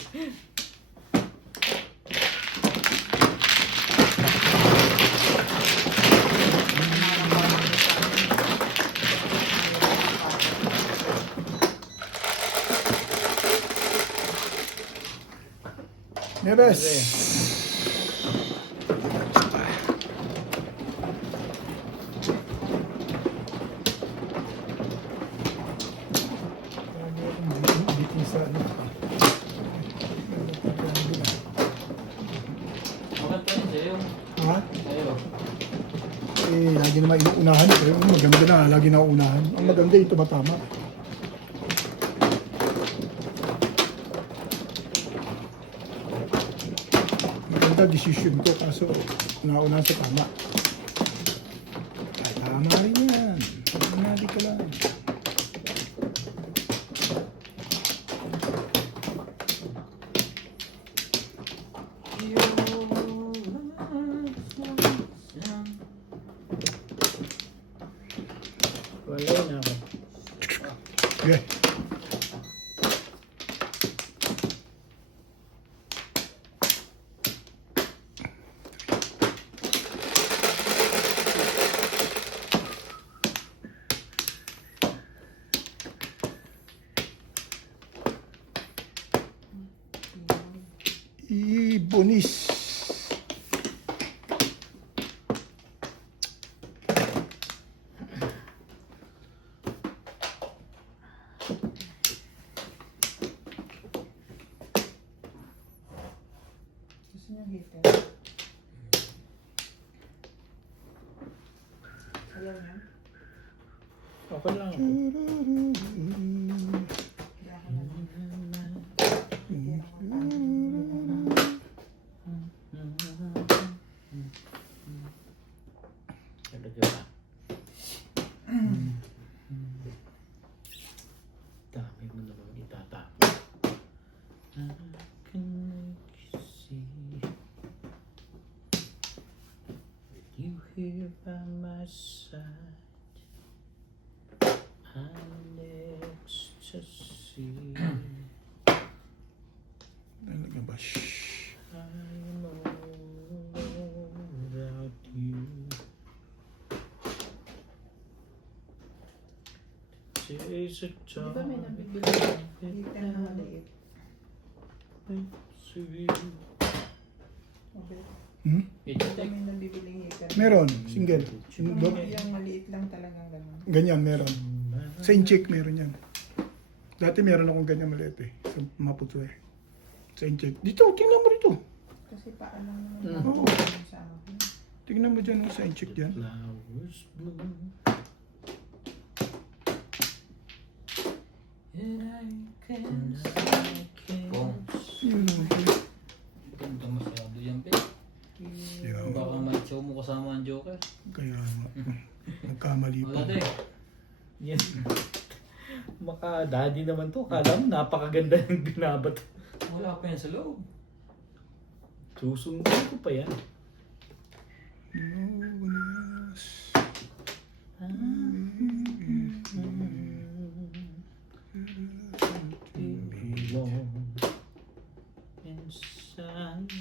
Neves! Dito sa ano. Maganda rin sa'yo. Ha? Sa'yo. Eh, lagi naman inuunahan. Pero maganda na, lagi na uunahan. Ang maganda ito matama. Maganda decision ko, kaso una-una sa tama. Ay, tama rin yan. Hindi ka lang. Wala na ako. Okay. Ibonis. Gusto niyo heater? Ayaw niya? Okay lang ako. Hindi ako na lang. Talaga ba? Dami mo naman itatapon. I can make you see with you here by my side. I'm ecstasy. Talaga ba? Shhh. I'm all without you. There's a Di ba may time nabibili heater na maliit? to Okay. Hmm? Di ba may nabibiling heater? Meron, single. Yung maliit lang talagang gano'n. Ganyan, meron. Sa Incheck, meron yan. Dati meron akong ganyan maliit eh. Sa Maputo eh. Sa Incheck. Dito, tingnan mo rito. Kasi paalam naman Oo. sa akin. Tingnan mo dyan sa Incheck dyan. flowers bloom. And I can't Oh. Yun naman po. Ganda masyado yan, pe. Yeah. Baka may show mo kasama ang Joker. Kaya nagkamali pa. Wala din. Yan. Maka-daddy naman to. Kala mo napakaganda ng binabat. Wala pa yan sa loob. Susundin ko pa yan. No one else. Belong inside.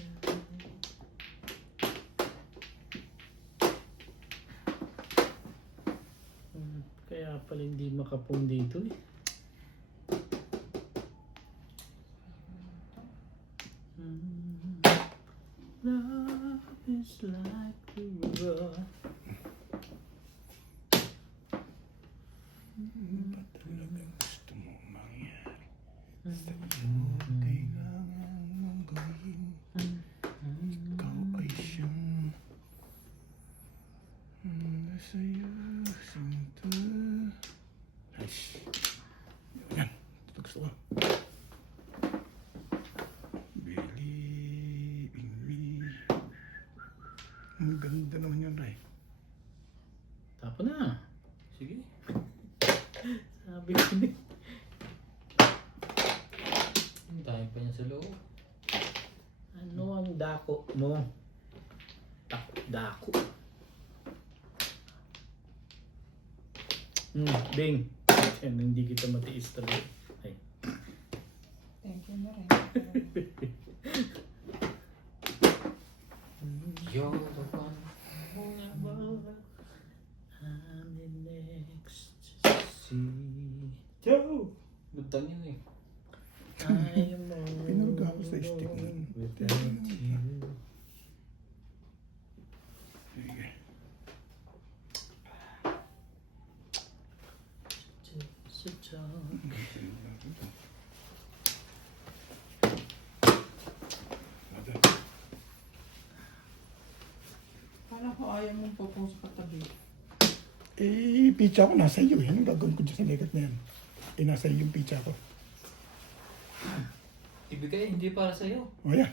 pala hindi makapong dito eh. Love is like a river. Ba talagang gusto mong mangyari? Kailangan mong gawin. Ikaw ay siyang nasa'yo sinta. Nice. Yan. Ito gusto ko. Believe in me. Ang ganda naman yun, Ray. Tapo na. Sige. Sabi ko din. Ang dami pa niya sa loob. Ano ang dako mo? Dako. Bing. Yan, hindi kita matiis talaga. Ay. Thank you na rin. You're the one. I'm in ecstasy. Yo! Butang yun eh. I am all Pinarga ako sa stick na yun. without you. Sige. Just a talk. Paano ko ayaw mong pupunta sa katabi? Eh, pizza ko nasa iyo. Yan ang gagawin ko dyan sa legat na yan. Eh, nasa iyo yung pizza ko. Ibigay, hindi para sa'yo. O yan.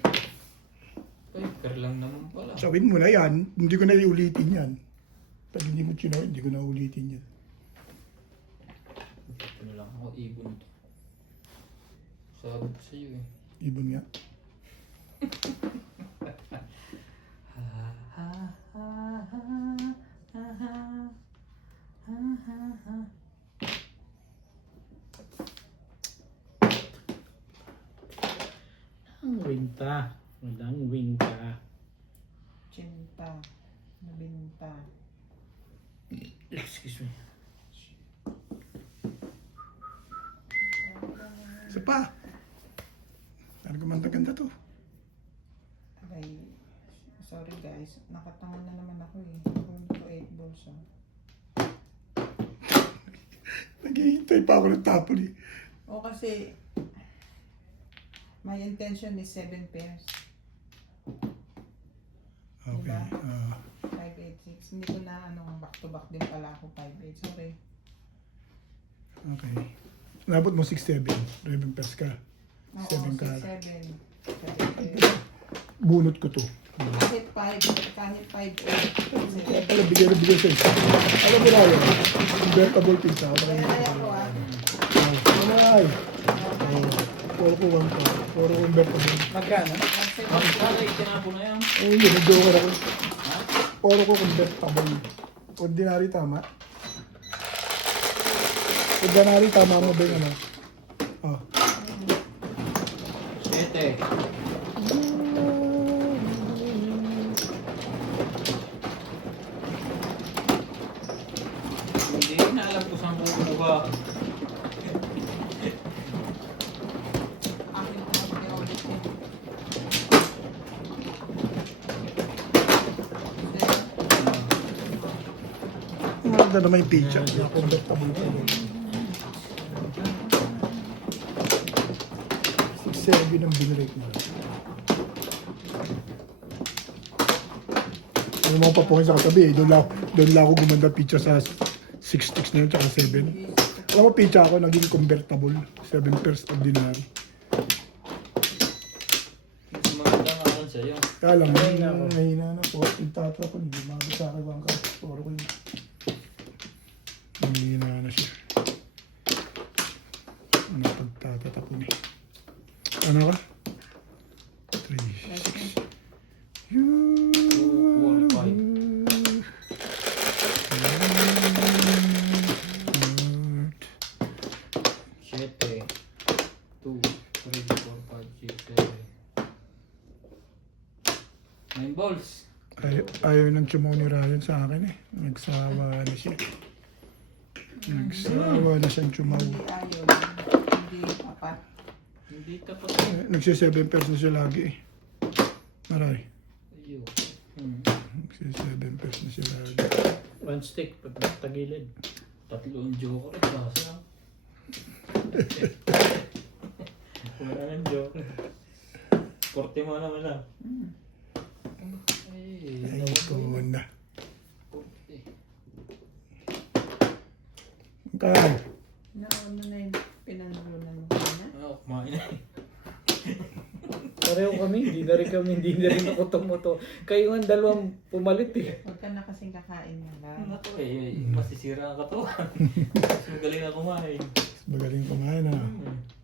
Ay, car lang naman pala. Sawin mo na yan. Hindi ko na iulitin yan. Pag hindi mo chinaw, hindi ko na ulitin yan. Ano lang ako, ibon to. Sabi ko sa'yo eh. Ibon nga. Ang winta. Walang winta. Chinta. Nabinta. Excuse me. Isa pa. Ano ganda to? Aray, sorry guys. Nakatangan na naman ako eh. Kung ko 8 balls ah. Naghihintay pa ako ng tapon eh. O kasi, my intention is 7 pairs. Okay. 5, 8, 6. Hindi ko na back to back din pala ako 5, 8. Sorry. Okay. Nabot mo 6-7. 11 pairs ka. Oo, 7 ka. 7. Bunot ko to. Kahit 5, kahit 5, 8. Kaya pala bigay sa isa. Alam mo na yun. Convertible pizza. Kaya kaya ko ah. Ay. Puro ko 1 pa. Puro convertible. Magkano? Ang sana, itinapo na yan. Hindi, nag-joker ako. Puro ko convertible. Ordinary tama. Ordinary tama mo ba yung ano? Ah. 7. Hindi na alam ko saan kukuha. Akin ko mag-audit ko. Maganda naman yung pizza. Convertible pa. 6-7 ang binrate mo. Yung mga papukin sa katabi, doon lang ako gumanda pizza sa 6 sticks na yun, tsaka 7. Alam mo, pizza ako naging convertible. 7 pairs ordinary. Mas maganda nga lang sa'yo. Kaya lang, Mahina ako. mahina na po. Itatra ko, hindi mabot sa akin bang ka. Puro ko yun. Mahina na siya. Ano pagtatatapon eh. Ano ka? 3, 6. You 2, 4, 5. Siyete. 2, 3, 4, 5, 6, 7. 9 balls. Ayaw nang chumaw ni Ryan sa akin eh. Nagsawa na siya. Nagsawa na siyang chumaw. Hindi ayaw. Hindi apat. Hindi tapat. Nagsi 7 pairs na siya lagi eh. Maray. Ayun. Nagsi 7 pairs na siya lagi. One stick, pag tagilid. Tatlong joker. Basa. Wala nang joke. Korte mo naman ah. Ay, ikaw na. Korte. Kaya, Ano na yung pinanunan mo na? Kumain na. Pareho kami, hindi na rin ako tumuto. Kayo ang dalawang pumalit eh. Huwag ka na kasing kakain na lang. Ano to masisira ang katawan. Mas magaling na kumain. magaling kumain na.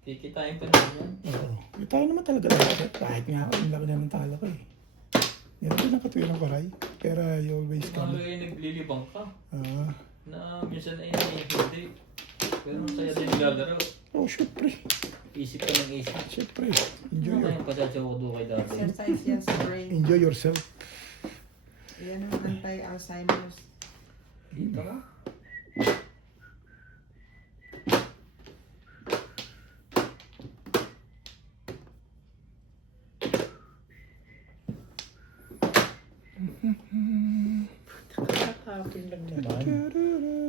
Kikitain pa naman. Oo. Tayo naman talaga dapat. Kahit nga ako, ang laki na ng tala ko eh. Yan din ang katwiran ko, Ray. Pero you always Kung come. ay naglilibang ka, Ah. na minsan ay hindi. Pero masaya din naglalaro. Oh, syempre. Isip ka ng isip. Syempre. Ano Enjoy, kayong pasasya ko doon kay dati? Exercise yan sa brain. enjoy yourself. Yan ang anti-Alzheimer's. Dito ka? Kakapin lang naman.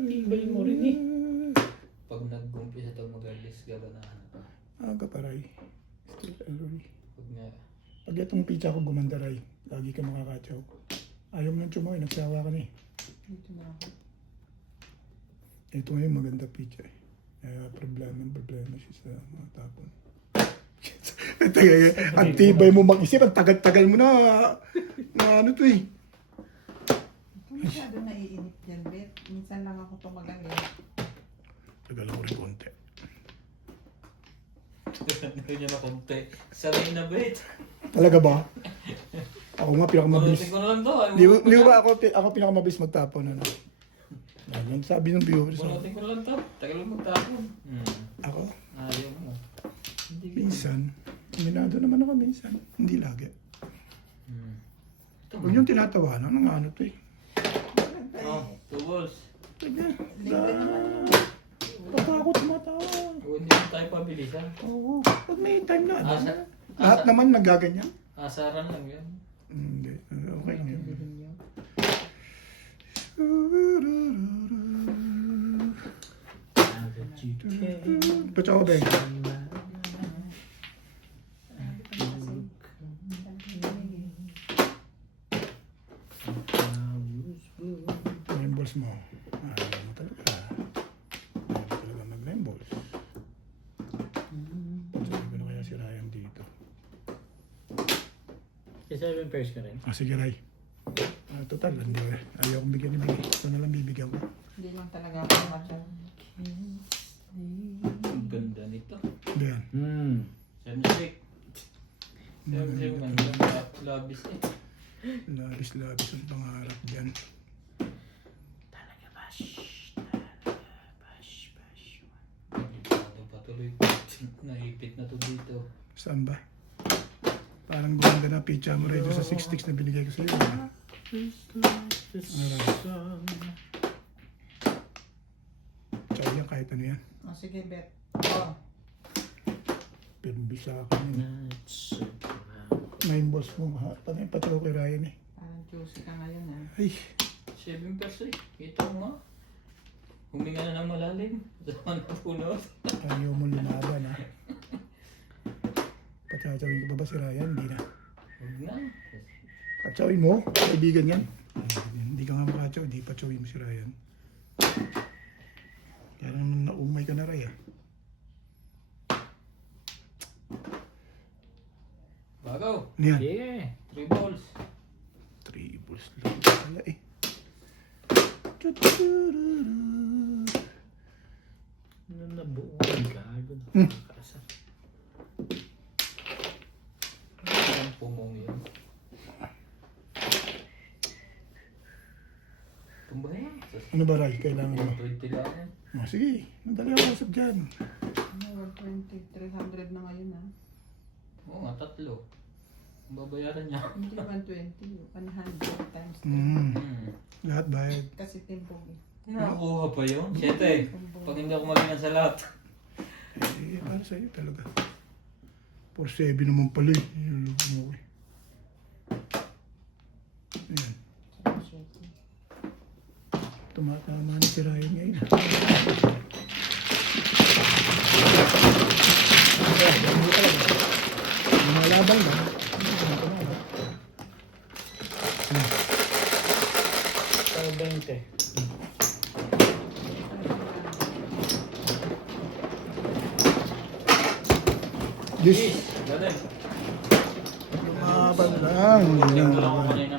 Tibay mo rin eh. Pag nag-umpisa ito mag-alis, gaganahan pa. Aga pa, Ray. Still early. Pag nga, Pag itong pizza ko gumanda, Ray, lagi ka makakatsaw. Ayaw mo ng chumoy, nagsawa ka na eh. Dito na ako. Ito ngayon maganda pizza eh. Problema siya sa mga tapon. Ang tibay mo mag-isip, ang tagal-tagal mo na ano to eh. Masyado naiinip yan, Bet. Minsan lang ako tumagal eh. Tagal ko rin konti. hindi niya na konti. Sanay na bait. Talaga ba? Ako nga pinakamabilis. Manutin ko na lang to. Di ba ako pinakamabilis magtapon ano? Yan sabi ng viewers. Manutin ko na lang to. Tagal mo magtapon. Ako? Ayaw mo. Hindi ka. Minsan. Minado naman ako minsan. Hindi lagi. Ito Huwag yung tinatawanan ng ano to eh. Oh, 2 balls. Sige. Baka ako tumatawa. Kung hindi mo tayo pabilisan. Oo. Pag may time na. ano, Asa, Lahat naman nagaganyan. asaran lang yun. Hindi. Okay na yun. Bilhin niyo. Patsa ko, Ben. Rainbows mo. Ayaw mo talaga. Ayaw mo talaga mag-rainbows. Sabi ko na kaya si Ryan dito. Kasi 7 pairs ka rin. Sige, Ray. Total, hindi. Ayaw kong bigyan ni Bigay. Ito na lang bibigyan ko. Hindi lang talaga ako masyado. Ang ganda nito. Yan. 7-6. 7-6 man. Labis eh. Labis-labis ang pangarap dyan. Delikado pa tuloy. Naipit na to dito. Saan ba? Parang gumanda na pizza mo rin sa 6 sticks na binigay ko sa iyo. Tsaka yan, kahit ano yan. O sige, Bet. Oh. Pinbi sa akin yun. 9 balls mo. Pag yung patro kay Ryan eh. Parang juicy ka ngayon ah. Ay, 7 pesos eh. Kita mo nga. Huminga na ng malalim. Sama na punot. ayaw mo lumaban ha. Patsawin ko ba si Ryan? Hindi na. Huwag na. Patsawin mo? Kaibigan yan. Hindi ka nga makatsaw. Hindi patsawin mo si Ryan. Kaya nang naumay ka na Ray ah. Bagaw. Ano yan? Yeah. 3 balls. 3 balls lang pala eh. Ano na buo ang gago. Nakakasar. Ang pumong yun. Tumba yan. Ano ba Ray? Kailangan mo? 20 lang. Oh, sige, madali ako usap dyan. Ano, 120, 300 na ngayon ah. Oo nga, 3. Ang babayaran niya. Hindi 120, 100 times 3. Mm. Lahat bayad. Kasi timpog Nakuha pa yun. 7. Pag hindi ako malingan sa lahat. Eh, para sa'yo talaga. 4-7 naman pala eh. Yung loob mo eh. Ayan. Tumatama na si Ryan ngayon. Lumalaban lang. Sa 20. Yes! Ganun. Lumaban lang. Tingnan lang ako kanina.